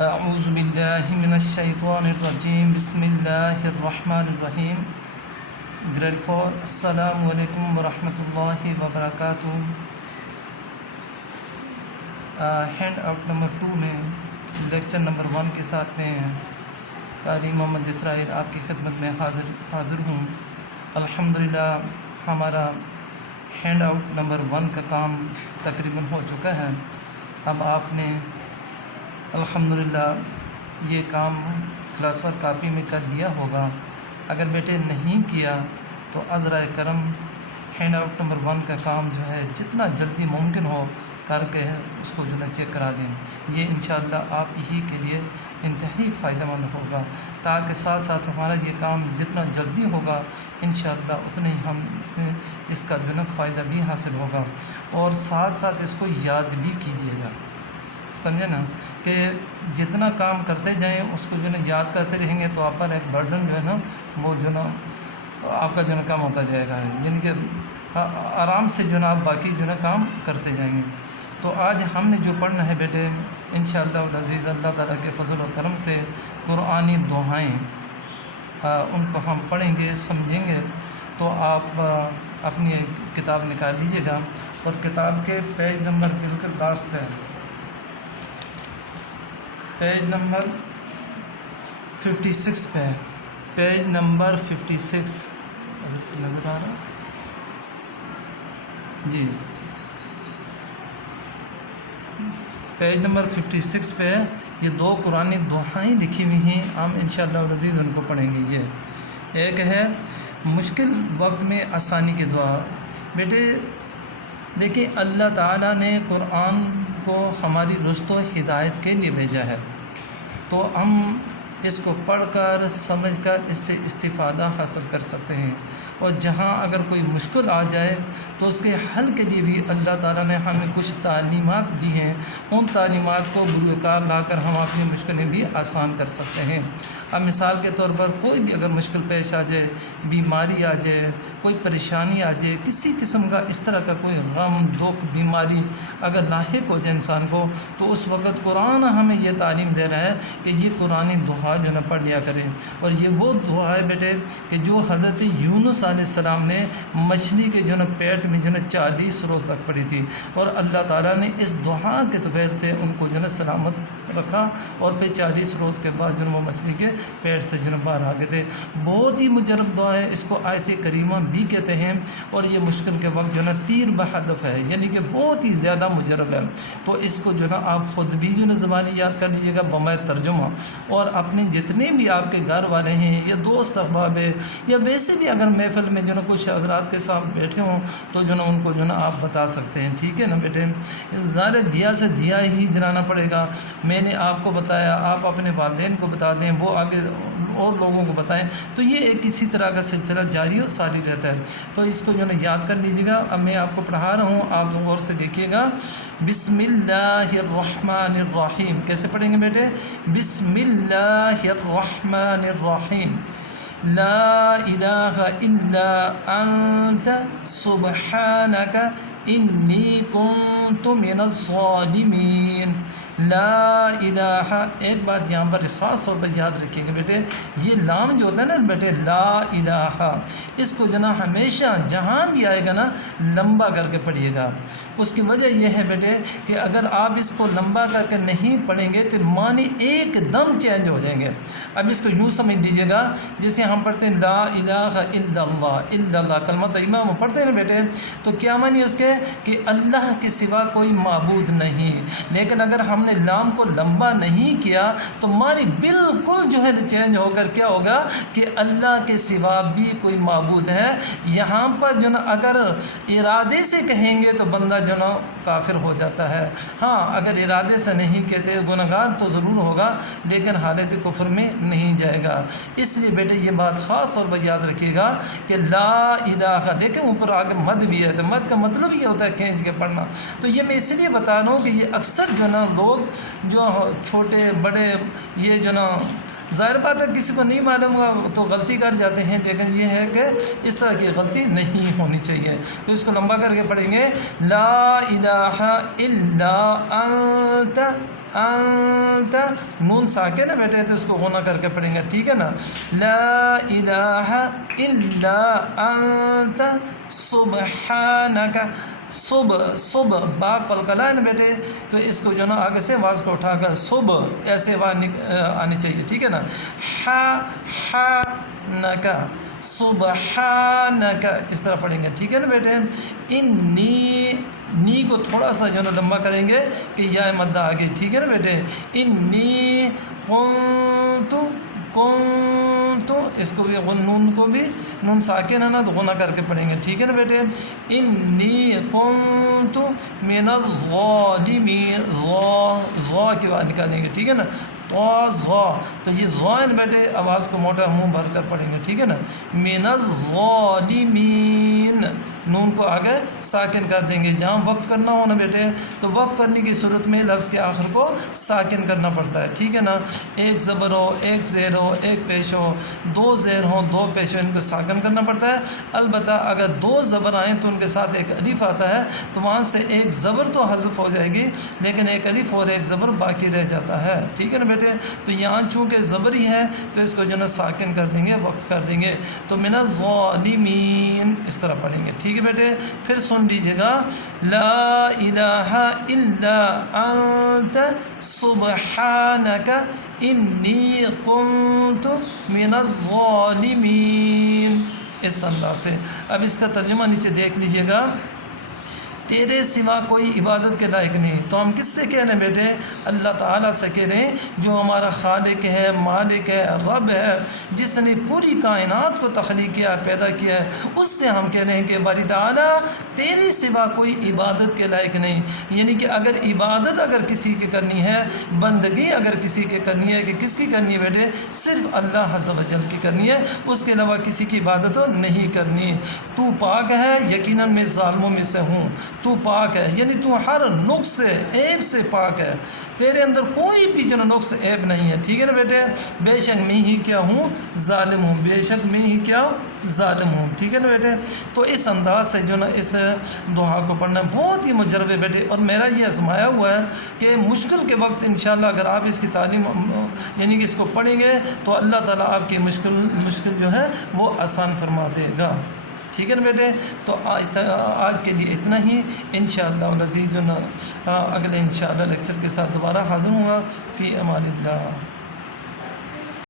اعوذ باللہ من الشیطان الرجیم بسم اللہ الرحمن الرحیم گریڈ 4 السلام علیکم ورحمۃ اللہ وبرکاتہ۔ ہینڈ آؤٹ نمبر 2 میں لیکچر نمبر 1 کے ساتھ میں قاری محمد اسرائیل آپ کی خدمت میں حاضر ہوں۔ الحمدللہ ہمارا ہینڈ آؤٹ نمبر 1 کا کام تقریباً ہو چکا ہے۔ اب آپ نے الحمدللہ یہ کام کلاس ورک کاپی میں کر لیا ہوگا۔ اگر بیٹے نہیں کیا تو عذرائے کرم ہینڈ آؤٹ نمبر 1 کا کام جو ہے جتنا جلدی ممکن ہو کر کے اس کو جو ہے چیک کرا دیں۔ یہ انشاءاللہ آپ ہی کے لیے انتہائی فائدہ مند ہوگا، تاکہ ساتھ ساتھ ہمارا یہ کام جتنا جلدی ہوگا انشاءاللہ اتنے ہی ہم اس کا جو ہے فائدہ بھی حاصل ہوگا، اور ساتھ ساتھ اس کو یاد بھی کیجیے گا۔ سمجھے نا کہ جتنا کام کرتے جائیں اس کو جو ہے نا یاد کرتے رہیں گے تو آپ پر ایک برڈن جو ہے نا وہ جو ہے نا آپ کا جو ہے نا کم ہوتا جائے گا، یعنی کہ آرام سے جو ہے نا آپ باقی جو ہے نا کام کرتے جائیں گے۔ تو آج ہم نے جو پڑھنا ہے بیٹے انشاءاللہ العزیز اللہ تعالیٰ کے فضل و کرم سے قرآنی دعائیں ان کو ہم پڑھیں گے، سمجھیں گے۔ تو آپ اپنی کتاب نکال لیجیے گا اور کتاب کے پیج نمبر بالکل لاسٹ پہ پیج نمبر 56 پہ پیج نمبر 56 نظر آ رہا جی، پیج نمبر 56 پہ یہ 2 قرآنی دعائیں لکھی ہوئی ہیں۔ ہم انشاءاللہ العزیز ان کو پڑھیں گے۔ یہ ایک ہے مشکل وقت میں آسانی کی دعا۔ بیٹے دیکھیں اللہ تعالیٰ نے قرآن کو ہماری رشد و ہدایت کے لیے بھیجا ہے، تو ہم اس کو پڑھ کر سمجھ کر اس سے استفادہ حاصل کر سکتے ہیں، اور جہاں اگر کوئی مشکل آ جائے تو اس کے حل کے لیے بھی اللہ تعالیٰ نے ہمیں کچھ تعلیمات دی ہیں۔ ان تعلیمات کو بروئے کار لا کر ہم اپنی مشکلیں بھی آسان کر سکتے ہیں۔ اب مثال کے طور پر کوئی بھی اگر مشکل پیش آ جائے، بیماری آ جائے، کوئی پریشانی آ جائے، کسی قسم کا اس طرح کا کوئی غم دکھ بیماری اگر لاحق ہو جائے انسان کو، تو اس وقت قرآن ہمیں یہ تعلیم دے رہا ہے کہ یہ قرآنی دعا جو ہے نا پڑھ لیا کریں۔ اور یہ وہ دعا ہے بیٹے کہ جو حضرت یونس علیہ السلام نے مچھلی کے جو ہے نا پیٹ میں جو ہے نا 40 روز تک پڑھی تھی، اور اللہ تعالیٰ نے اس دعا کے توفیق سے ان کو جو ہے نا سلامت رکھا، اور پھر 40 روز کے بعد جو ہے وہ مچھلی کے پیٹ سے جو ہے نا باہر آ گئے تھے۔ بہت ہی مجرب دعا ہے، اس کو آیت کریمہ بھی کہتے ہیں، اور یہ مشکل کے وقت جو ہے نا تیر بہدف ہے، یعنی کہ بہت ہی زیادہ مجرب ہے۔ تو اس کو جو ہے نا آپ خود بھی جو ہے نا زبانی یاد کر لیجیے گا بمائے ترجمہ، اور اپنے جتنے بھی آپ کے گھر والے ہیں یا دوست احباب ہے، یا ویسے بھی اگر محفل میں جو ہے نا کچھ حضرات کے ساتھ بیٹھے ہوں تو جو ہے نا ان کو جو ہے نا آپ بتا سکتے ہیں۔ ٹھیک ہے نا بیٹے، اس ظاہر دیا سے دیا ہی جلانا پڑے گا۔ میں نے آپ کو بتایا، آپ اپنے والدین کو بتا دیں، وہ آگے اور لوگوں کو بتائیں، تو یہ ایک اسی طرح کا سلسلہ جاری و ساری رہتا ہے۔ تو اس کو جو ہے نا یاد کر لیجیے گا۔ اب میں آپ کو پڑھا رہا ہوں، آپ لوگ غور سے دیکھیے گا۔ بسم اللہ الرحمن الرحیم، کیسے پڑھیں گے بیٹے؟ بسم اللہ الرحمن الرحیم، لا الہ الا انت سبحانک انی کنت من الظالمین۔ لا الہ، ایک بات یہاں پر خاص طور پر یاد رکھیے گا بیٹے، یہ لام جو ہوتا ہے نا بیٹے لا الہ، اس کو جو نا ہمیشہ جہاں بھی آئے گا نا لمبا کر کے پڑھیے گا۔ اس کی وجہ یہ ہے بیٹے کہ اگر آپ اس کو لمبا کر کے نہیں پڑھیں گے تو معنی ایک دم چینج ہو جائیں گے۔ اب اس کو یوں سمجھ لیجیے گا جیسے ہم پڑھتے ہیں لا الہ الا اللہ، کلمہ طیبہ ہم پڑھتے ہیں نا بیٹے، تو کیا معنی اس کے کہ اللہ کے سوا کوئی معبود نہیں۔ لیکن اگر ہم نے لام کو لمبا نہیں کیا تو معنی بالکل جو ہے چینج ہو کر کیا ہوگا کہ اللہ کے سوا بھی کوئی معبود ہے۔ یہاں پر جو نا اگر ارادے سے کہیں گے تو بندہ جو نا کافر ہو جاتا ہے، ہاں اگر ارادے سے نہیں کہتے گنہگار تو ضرور ہوگا، لیکن حالت کفر میں نہیں جائے گا۔ اس لیے بیٹے یہ بات خاص طور پر یاد رکھیے گا کہ لا الہ، دیکھیں اوپر آگے مد بھی ہے، تو مد کا مطلب یہ ہوتا ہے کھینچ کے پڑھنا۔ تو یہ میں اس لیے بتا رہا ہوں کہ یہ اکثر جو نا لوگ جو چھوٹے بڑے یہ جو نا ظاہر بات ہے کسی کو نہیں معلوم ہوگا تو غلطی کر جاتے ہیں، لیکن یہ ہے کہ اس طرح کی غلطی نہیں ہونی چاہیے۔ تو اس کو لمبا کر کے پڑھیں گے، لا الہ الا انت انت نون ساکن ہے بیٹے تو اس کو غنہ کر کے پڑھیں گے، ٹھیک ہے نا، لا الہ الا انت سبحانک، صبح با قلقلہ ہے نا بیٹے، تو اس کو جو ہے نا آگے سے آواز کو اٹھا کر صبح ایسے آواز آنی چاہیے، ٹھیک ہے نا، نکا سبحانک اس طرح پڑھیں گے، ٹھیک ہے نا بیٹے۔ نی کو تھوڑا سا جو ہے نا لمبا کریں گے کہ یا مدہ آگے، ٹھیک ہے نا بیٹے، انی کنتو اس کو بھی نون کو بھی نون ساکن ہے نا تو غنہ کر کے پڑھیں گے، ٹھیک ہے نا بیٹے، انی کنتو من الظالمین، ظا کی بات نکالیں گے، ٹھیک ہے نا، تو یہ ظاہر بیٹے آواز کو موٹا منہ بھر کر پڑھیں گے، ٹھیک ہے نا، من الظالمین، نون کو آگے ساکن کر دیں گے، جہاں وقف کرنا ہو نا بیٹے تو وقف کرنے کی صورت میں لفظ کے آخر کو ساکن کرنا پڑتا ہے، ٹھیک ہے نا، ایک زبر ہو، ایک زیر ہو، ایک پیش ہو، دو زیر ہوں، دو پیش ہو، ان کو ساکن کرنا پڑتا ہے۔ البتہ اگر دو زبر آئیں تو ان کے ساتھ ایک الف آتا ہے تو وہاں سے ایک زبر تو حذف ہو جائے گی لیکن ایک الف اور ایک زبر باقی رہ جاتا ہے، ٹھیک ہے نا بیٹے، تو یہاں چونکہ زبر ہی ہے تو اس کو جو نا ساکن کر دیں گے، وقف کر دیں گے، تو من الظالمین اس طرح پڑھیں گے، ٹھیک ہے بیٹے۔ پھر سن لیجیے گا، لا الہ الا انت سبحانک انی کنت من الظالمین، اس انداز سے۔ اب اس کا ترجمہ نیچے دیکھ لیجیے گا، تیرے سوا کوئی عبادت کے لائق نہیں، تو ہم کس سے کہہ رہے ہیں بیٹے؟ اللہ تعالیٰ سے کہہ رہے ہیں جو ہمارا خالق ہے، مالک ہے، رب ہے، جس نے پوری کائنات کو تخلیق کیا، پیدا کیا ہے، اس سے ہم کہہ رہے ہیں کہ باری تعالیٰ تیرے سوا کوئی عبادت کے لائق نہیں، یعنی کہ اگر عبادت اگر کسی کی کرنی ہے، بندگی اگر کسی کی کرنی ہے، کہ کس کی کرنی ہے بیٹے؟ صرف اللہ عز و جل کی کرنی ہے، اس کے علاوہ کسی کی عبادت نہیں کرنی۔ تو پاک ہے، یقیناً میں ظالموں میں سے ہوں، تو پاک ہے، یعنی تو ہر نقص سے، عیب سے پاک ہے، تیرے اندر کوئی بھی جو نقص عیب نہیں ہے، ٹھیک ہے نا بیٹے، بے شک میں ہی کیا ہوں؟ ظالم ہوں، بے شک میں ہی کیا ہوں؟ ظالم ہوں، ٹھیک ہے نا بیٹے۔ تو اس انداز سے جو نا اس دعا کو پڑھنا بہت ہی مجرب ہے بیٹے، اور میرا یہ آزمایا ہوا ہے کہ مشکل کے وقت انشاءاللہ اگر آپ اس کی تعلیم یعنی کہ اس کو پڑھیں گے تو اللہ تعالیٰ آپ کی مشکل جو ہے وہ آسان فرما دے گا، ٹھیک ہے نا بیٹے۔ تو آج کے لیے اتنا ہی، انشاءاللہ العزیز جو نا اگلے انشاءاللہ لیکچر کے ساتھ دوبارہ حاضر ہوں گا، فی امان اللہ۔